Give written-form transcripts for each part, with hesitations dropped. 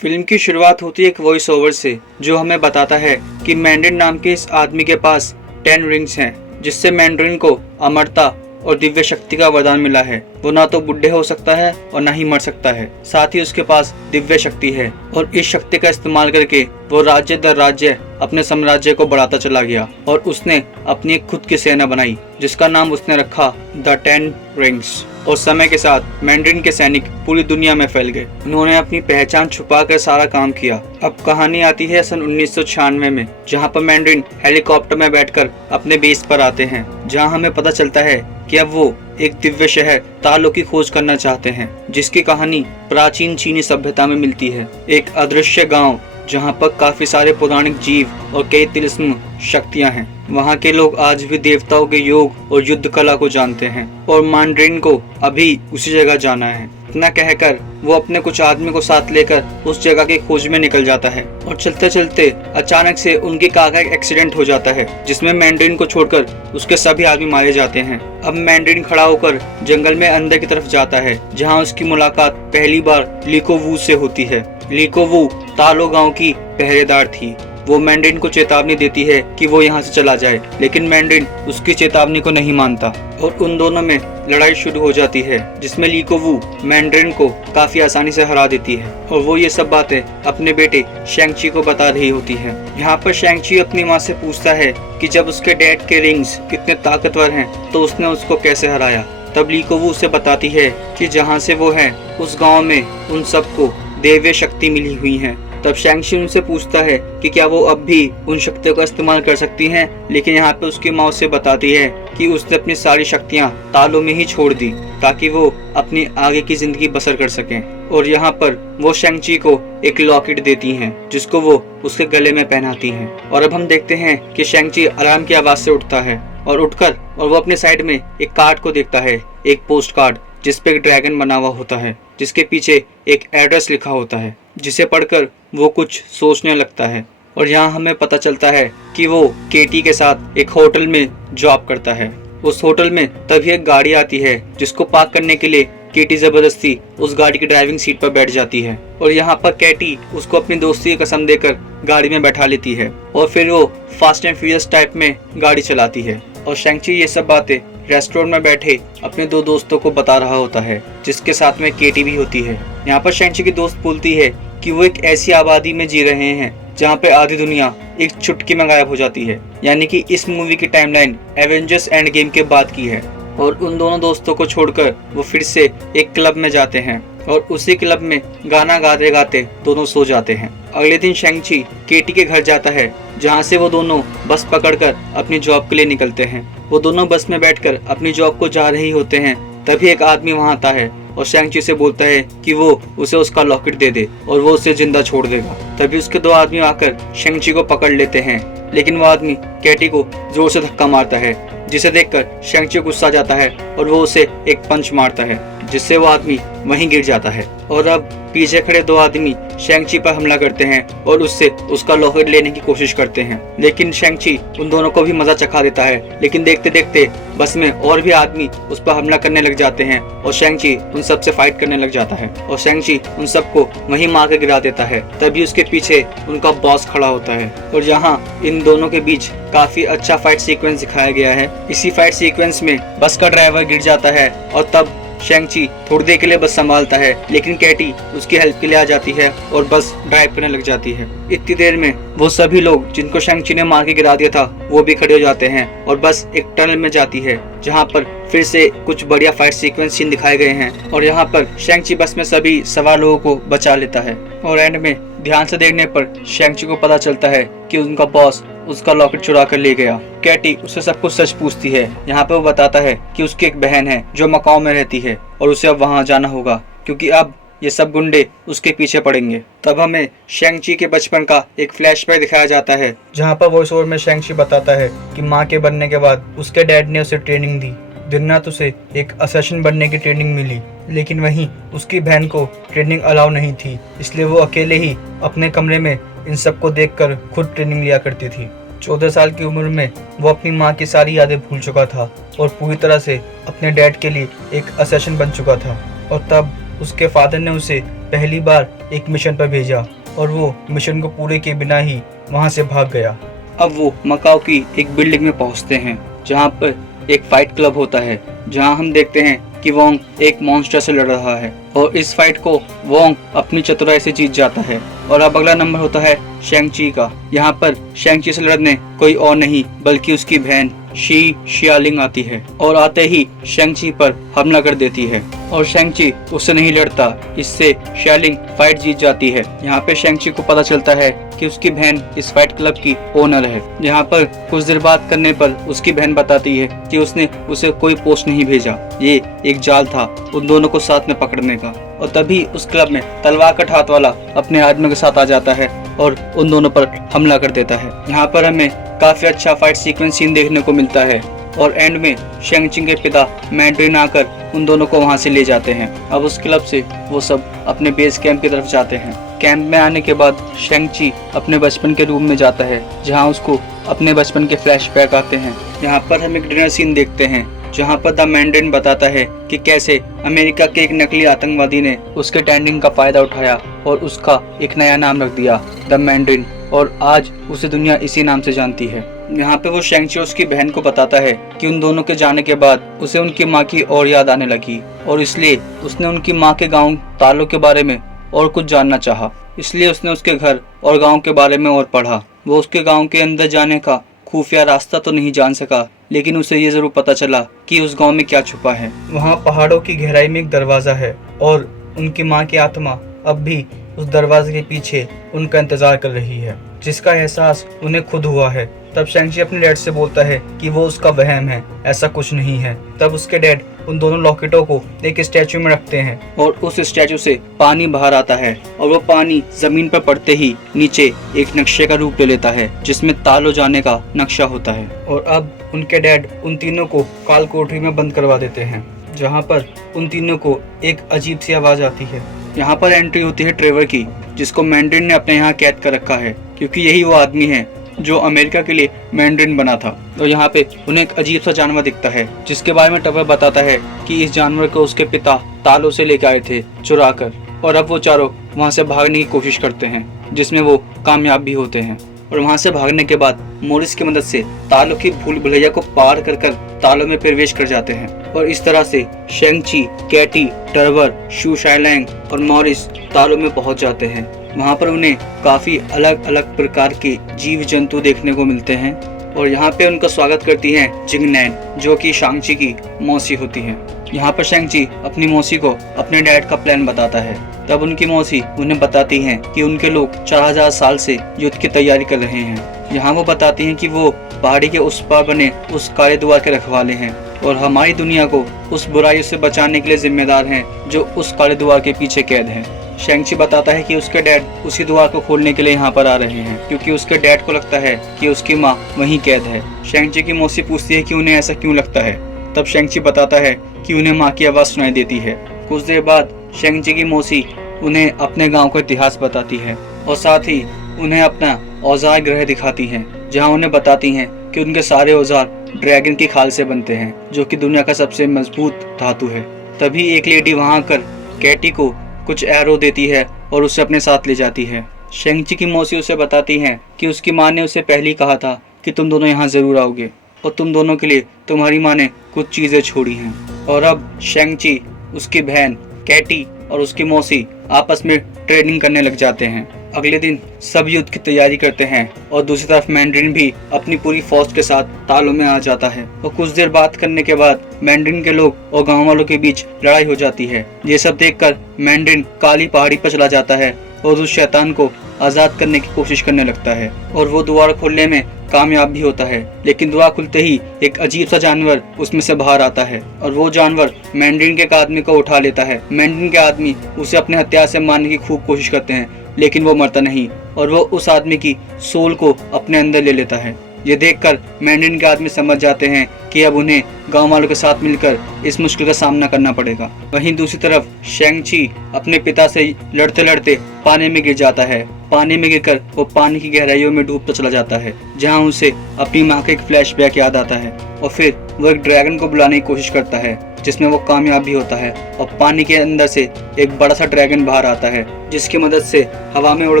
Film की शुरुआत होती है एक वॉइस ओवर से, जो हमें बताता है कि मैंड्रिन नाम के इस आदमी के पास 10 रिंग्स हैं, जिससे मैंड्रिन को अमरता और दिव्य शक्ति का वरदान मिला है। वो ना तो बुढ़े हो सकता है और ना ही मर सकता है। साथ ही उसके पास दिव्य शक्ति है और इस शक्ति का इस्तेमाल करके वो राज्य दर राज्य अपने साम्राज्य को बढ़ाता चला गया और उसने अपनी एक खुद की सेना बनाई, जिसका नाम उसने रखा द 10 रिंग्स। और समय के साथ मैंड्रिन के सैनिक पूरी दुनिया में फैल गए। उन्होंने अपनी पहचान छुपाकर सारा काम किया। अब कहानी आती है सन 1996 में, जहां पर मैंड्रिन हेलीकॉप्टर में बैठकर अपने बेस पर आते हैं, जहां हमें पता चलता है कि अब वो एक दिव्य शहर तालो की खोज करना चाहते हैं, जिसकी कहानी प्राचीन चीनी सभ्यता में मिलती है। एक अदृश्य गांव जहां पर काफी सारे पौराणिक जीव और कई तिलिस्म शक्तियां हैं। वहां के लोग आज भी देवताओं के योग और युद्ध कला को जानते हैं और मैंड्रिन को अभी उसी जगह जाना है। इतना कहकर वो अपने कुछ आदमी को साथ लेकर उस जगह की खोज में निकल जाता है और चलते चलते अचानक से उनकी कार का एक एक्सीडेंट हो जाता है, जिसमें मैंड्रिन को छोड़कर उसके सभी आदमी मारे जाते हैं। अब मैंड्रिन खड़ा होकर जंगल में अंदर की तरफ जाता है, जहाँ उसकी मुलाकात पहली बार लीको वू से होती है। लीको वू तालो गांव की पहरेदार थी। वो मैंड्रिन को चेतावनी देती है कि वो यहाँ से चला जाए, लेकिन मैंड्रिन उसकी चेतावनी को नहीं मानता और उन दोनों में लड़ाई शुरू हो जाती है, जिसमें लीको वू मैंड्रिन को काफी आसानी से हरा देती है और वो ये सब बातें अपने बेटे शैंग-ची को बता रही होती है। यहाँ पर शैंग-ची अपनी माँ से पूछता है कि जब उसके डैड के रिंग्स इतने ताकतवर हैं तो उसने उसको कैसे हराया। तब लीको वू उसे बताती है कि जहाँ से वो है उस गाँव में उन सबको दैवीय शक्ति मिली हुई है। तब शैंग-ची उनसे पूछता है कि क्या वो अब भी उन शक्तियों का इस्तेमाल कर सकती हैं, लेकिन यहाँ पे उसकी माँ उसे बताती है कि उसने अपनी सारी शक्तियाँ तालों में ही छोड़ दी ताकि वो अपनी आगे की जिंदगी बसर कर सकें। और यहाँ पर वो शैंग-ची को एक लॉकेट देती हैं, जिसको वो उसके गले में पहनाती हैं। और अब हम देखते हैं कि शैंग-ची आराम की आवाज से उठता है और उठकर और वो अपने साइड में एक कार्ड को देखता है, एक पोस्ट कार्ड जिसपे एक ड्रैगन बना हुआ होता है, जिसके पीछे एक एड्रेस लिखा होता है, जिसे पढ़कर वो कुछ सोचने लगता है। और यहाँ हमें पता चलता है कि वो केटी के साथ एक होटल में जॉब करता है। उस होटल में तभी एक गाड़ी आती है, जिसको पार्क करने के लिए केटी जबरदस्ती उस गाड़ी की ड्राइविंग सीट पर बैठ जाती है और यहाँ पर केटी उसको अपनी दोस्ती की कसम देकर गाड़ी में बैठा लेती है और फिर वो फास्ट एंड फ्यूरियस टाइप में गाड़ी चलाती है। और शैंग-ची ये सब बातें रेस्टोरेंट में बैठे अपने दो दोस्तों को बता रहा होता है, जिसके साथ में केटी भी होती है। यहाँ पर शैंग-ची की दोस्त बोलती है कि वो एक ऐसी आबादी में जी रहे हैं जहाँ पे आधी दुनिया एक चुटकी में गायब हो जाती है, यानी कि इस मूवी की टाइमलाइन एवेंजर्स एंड गेम के बाद की है। और उन दोनों दोस्तों को छोड़कर वो फिर से एक क्लब में जाते हैं और उसी क्लब में गाना गाते गाते दोनों सो जाते हैं। अगले दिन शैंग-ची केटी के घर जाता है, जहाँ से वो दोनों बस पकड़कर अपनी जॉब के लिए निकलते हैं। वो दोनों बस में बैठकर अपनी जॉब को जा रही होते हैं, तभी एक आदमी वहाँ आता है और शैंग-ची से बोलता है कि वो उसे उसका लॉकेट दे दे और वो उसे जिंदा छोड़ देगा। तभी उसके दो आदमी आकर शैंग-ची को पकड़ लेते हैं, लेकिन वो आदमी केटी को जोर से धक्का मारता है, जिसे देखकर शैंग-ची गुस्सा आ जाता है और वो उसे एक पंच मारता है, जिससे वो आदमी वहीं गिर जाता है। और अब पीछे खड़े दो आदमी शैंग-ची पर हमला करते हैं और उससे उसका लॉकेट लेने की कोशिश करते हैं, लेकिन शैंग-ची उन दोनों को भी मजा चखा देता है। लेकिन देखते देखते बस में और भी आदमी उस पर हमला करने लग जाते हैं और शैंग-ची उन सब से फाइट करने लग जाता है और शैंग-ची उन सबको वहीं मार कर गिरा देता है। तभी उसके पीछे उनका बॉस खड़ा होता है और यहाँ इन दोनों के बीच काफी अच्छा फाइट सीक्वेंस दिखाया गया है। इसी फाइट सीक्वेंस में बस का ड्राइवर गिर जाता है और तब शैंग-ची थोड़ी देर के लिए बस संभालता है, लेकिन केटी उसकी हेल्प के लिए आ जाती है और बस ड्राइव करने लग जाती है। इतनी देर में वो सभी लोग जिनको शैंग-ची ने मार के गिरा दिया था वो भी खड़े हो जाते हैं और बस एक टनल में जाती है, जहाँ पर फिर से कुछ बढ़िया फाइट सीक्वेंस सीन दिखाए गए हैं। और यहाँ पर शैंग-ची बस में सभी सवार लोगों को बचा लेता है और एंड में ध्यान से देखने पर शैंग-ची को पता चलता है कि उनका बॉस उसका लॉकेट चुरा कर ले गया। केटी उससे सब कुछ सच पूछती है। यहाँ पे वो बताता है कि उसकी एक बहन है जो मकाओ में रहती है और उसे अब वहाँ जाना होगा, क्योंकि अब ये सब गुंडे उसके पीछे पड़ेंगे। तब हमें शैंग-ची के बचपन का एक फ्लैशबैक दिखाया जाता है, जहाँ पर वॉइस ओवर में शैंग-ची बताता है कि माँ के बनने के बाद उसके डैड ने उसे ट्रेनिंग दी। दिन रात उसे एक असैसिन बनने की ट्रेनिंग मिली, लेकिन वहीं उसकी बहन को ट्रेनिंग अलाउ नहीं थी, इसलिए वो अकेले ही अपने कमरे में इन सबको देखकर खुद ट्रेनिंग लिया करती थी। 14 साल की उम्र में वो अपनी माँ की सारी यादें भूल चुका था और पूरी तरह से अपने डैड के लिए एक असैसिन बन चुका था। और तब उसके फादर ने उसे पहली बार एक मिशन पर भेजा और वो मिशन को पूरे किए बिना ही वहाँ से भाग गया। अब वो मकाओ की एक बिल्डिंग में पहुँचते हैं जहाँ पर एक फाइट क्लब होता है, जहाँ हम देखते हैं कि वोंग एक मॉन्स्टर से लड़ रहा है और इस फाइट को वोंग अपनी चतुराई से जीत जाता है। और अब अगला नंबर होता है शेंग-ची का। यहाँ पर शेंग-ची से लड़ने कोई और नहीं बल्कि उसकी बहन शी शियालिंग आती है और आते ही शेंग-ची पर हमला कर देती है और शेंग-ची उससे नहीं लड़ता, इससे शियालिंग फाइट जीत जाती है। यहाँ पे शेंग-ची को पता चलता है कि उसकी बहन इस फाइट क्लब की ओनर है। यहाँ पर कुछ देर बात करने पर उसकी बहन बताती है कि उसने उसे कोई पोस्ट नहीं भेजा, ये एक जाल था उन दोनों को साथ में पकड़ने का। और तभी उस क्लब में तलवार कट हाथ वाला अपने आदमी के साथ आ जाता है और उन दोनों पर हमला कर देता है। यहाँ पर हमें काफी अच्छा फाइट सीक्वेंस सीन देखने को मिलता है और एंड में शेंग-ची के पिता मैंड्रिन आकर उन दोनों को वहाँ से ले जाते हैं। अब उस क्लब से वो सब अपने बेस कैंप की तरफ जाते हैं। कैंप में आने के बाद शेंग-ची अपने बचपन के रूम में जाता है जहाँ उसको अपने बचपन के फ्लैशबैक आते हैं। यहाँ पर हम एक डिनर सीन देखते हैं जहाँ पर द मैंड्रिन बताता है कि कैसे अमेरिका के एक नकली आतंकवादी ने उसके टैलेंट का फायदा उठाया और उसका एक नया नाम रख दिया, द मैंड्रिन, और आज उसे दुनिया इसी नाम से जानती है। यहाँ पे वो शेंग-ची उसकी बहन को बताता है कि उन दोनों के जाने के बाद उसे उनकी माँ की और याद आने लगी और इसलिए उसने उनकी माँ के गाँव तालो के बारे में और कुछ जानना चाहा। इसलिए उसने उसके घर और गाँव के बारे में और पढ़ा। वो उसके गाँव के अंदर जाने का खुफिया रास्ता तो नहीं जान सका, लेकिन उसे ये जरूर पता चला कि उस गांव में क्या छुपा है। वहाँ पहाड़ों की गहराई में एक दरवाजा है और उनकी माँ की आत्मा अब भी उस दरवाजे के पीछे उनका इंतजार कर रही है, जिसका एहसास उन्हें खुद हुआ है। तब शेंग-ची अपने डैड से बोलता है कि वो उसका वहम है, ऐसा कुछ नहीं है। तब उसके डैड उन दोनों लॉकेटों को एक स्टैचू में रखते हैं और उस स्टैचू से पानी बाहर आता है और वो पानी जमीन पर पड़ते ही नीचे एक नक्शे का रूप ले लेता है जिसमें तालो जाने का नक्शा होता है। और अब उनके डैड उन तीनों को काल कोठरी में बंद करवा देते हैं जहाँ पर उन तीनों को एक अजीब सी आवाज आती है। यहाँ पर एंट्री होती है ट्रेवर की, जिसको मैंड्रिन ने अपने यहाँ कैद कर रखा है क्योंकि यही वो आदमी है जो अमेरिका के लिए मैंड्रिन बना था। और यहाँ पे उन्हें एक अजीब सा जानवर दिखता है जिसके बारे में ट्रेवर बताता है कि इस जानवर को उसके पिता तालो से लेकर आए थे चुरा कर, और अब वो चारों वहाँ से भागने की कोशिश करते हैं जिसमें वो कामयाब भी होते हैं। और वहाँ से भागने के बाद मोरिस की मदद से तालो की भूल भुलैया को पार कर तालो में प्रवेश कर जाते हैं और इस तरह से शेंग-ची, कैटी, ट्रेवर, शू शाइलैंग और मोरिस तालो में पहुँच जाते हैं। वहाँ पर उन्हें काफी अलग अलग प्रकार के जीव जंतु देखने को मिलते हैं और यहाँ पे उनका स्वागत करती हैं जिंगनैन, जो कि शेंग-ची की मौसी होती है। यहाँ पर शेंग-ची अपनी मौसी को अपने डैड का प्लान बताता है। तब उनकी मौसी उन्हें बताती हैं कि उनके लोग 4000 साल से युद्ध की तैयारी कर रहे हैं। यहाँ वो बताती हैं कि वो पहाड़ी के उस पार बने उस काले द्वार के रखवाले हैं और हमारी दुनिया को उस बुराई से बचाने के लिए जिम्मेदार हैं जो उस काले द्वार के पीछे कैद है। शेंग-ची बताता है कि उसके डैड उसी द्वार को खोलने के लिए यहाँ पर आ रहे हैं क्योंकि उसके डैड को लगता है कि उसकी माँ वहीं कैद है। शेंग-ची की मौसी पूछती है कि उन्हें ऐसा क्यों लगता है। तब शेंग-ची बताता है कि उन्हें माँ की आवाज़ सुनाई देती है। कुछ देर बाद शेंग-ची की मौसी उन्हें अपने गांव का इतिहास बताती है और साथ ही उन्हें अपना औजार ग्रह दिखाती है, जहां उन्हें बताती हैं कि उनके सारे औजार ड्रैगन की खाल से बनते हैं जो कि दुनिया का सबसे मजबूत धातु है। तभी एक लेडी वहां आकर कैटी को कुछ एरो देती है और उसे अपने साथ ले जाती है। शेंग-ची की मौसी उसे बताती हैं कि उसकी माँ ने उसे पहले ही कहा था कि तुम दोनों यहाँ जरूर आओगे और तुम दोनों के लिए तुम्हारी माँ ने कुछ चीजें छोड़ी हैं। और अब शेंग-ची, उसकी बहन कैटी और उसकी मौसी आपस में ट्रेनिंग करने लग जाते हैं। अगले दिन सब युद्ध की तैयारी करते हैं और दूसरी तरफ मैंड्रिन भी अपनी पूरी फौज के साथ तालो में आ जाता है और कुछ देर बात करने के बाद मैंड्रिन के लोग और गांव वालों के बीच लड़ाई हो जाती है। ये सब देखकर मैंड्रिन काली पहाड़ी पर चला जाता है और उस शैतान को आजाद करने की कोशिश करने लगता है और वो द्वार खोलने में कामयाब भी होता है। लेकिन द्वार खुलते ही एक अजीब सा जानवर उसमें से बाहर आता है और वो जानवर मैंड्रिन के एक आदमी को उठा लेता है। मैंड्रिन के आदमी उसे अपने हथियार से मारने की खूब कोशिश करते हैं, लेकिन वो मरता नहीं और वो उस आदमी की सोल को अपने अंदर ले लेता है। ये देखकर मैंड्रिन के आदमी समझ जाते हैं कि अब उन्हें गांव वालों के साथ मिलकर इस मुश्किल का सामना करना पड़ेगा। वहीं दूसरी तरफ शेंग-ची अपने पिता से लड़ते लड़ते पानी में गिर जाता है पानी में गिरकर वो पानी की गहराइयों में डूबता चला जाता है, जहाँ उसे अपनी माँ का एक फ्लैशबैक याद आता है। और फिर वो एक ड्रैगन को बुलाने की कोशिश करता है, जिसमें वो कामयाब भी होता है और पानी के अंदर से एक बड़ा सा ड्रैगन बाहर आता है, जिसकी मदद से हवा में उड़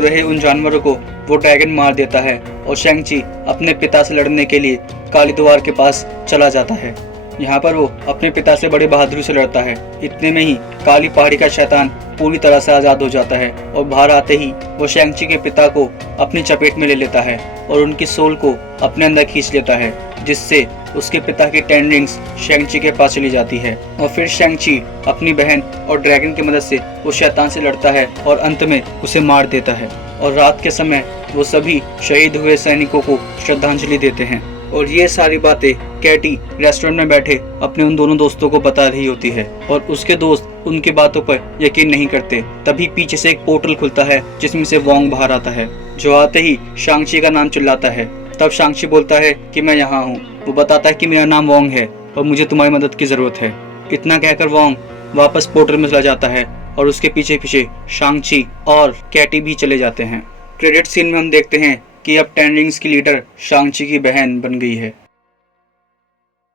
रहे उन जानवरों को वो ड्रैगन मार देता है। और शैंग-ची अपने पिता से लड़ने के लिए काली द्वार के पास चला जाता है। यहाँ पर वो अपने पिता से बड़ी बहादुरी से लड़ता है। इतने में ही काली पहाड़ी का शैतान पूरी तरह से आजाद हो जाता है और बाहर आते ही वो शैंग-ची के पिता को अपनी चपेट में ले लेता है और उनकी सोल को अपने अंदर खींच लेता है, जिससे उसके पिता की 10 रिंग्स शैंग-ची के पास चली जाती है। और फिर शैंग-ची अपनी बहन और ड्रैगन की मदद से उस शैतान से लड़ता है और अंत में उसे मार देता है। और रात के समय वो सभी शहीद हुए सैनिकों को श्रद्धांजलि देते हैं। और ये सारी बातें कैटी रेस्टोरेंट में बैठे अपने उन दोनों दोस्तों को बता रही होती है और उसके दोस्त उनकी बातों पर यकीन नहीं करते। तभी पीछे से एक पोर्टल खुलता है, जिसमें से वोंग बाहर आता है, जो आते ही शैंग-ची का नाम चिल्लाता है। तब शैंग-ची बोलता है कि मैं यहाँ हूँ। वो बताता है कि मेरा नाम वोंग है और मुझे तुम्हारी मदद की जरूरत है। इतना कहकर वोंग वापस पोर्टल में चला जाता है और उसके पीछे पीछे शैंग-ची और कैटी भी चले जाते हैं। क्रेडिट सीन में हम देखते हैं कि अब 10 रिंग्स की लीडर शैंग-ची की बहन बन गई है।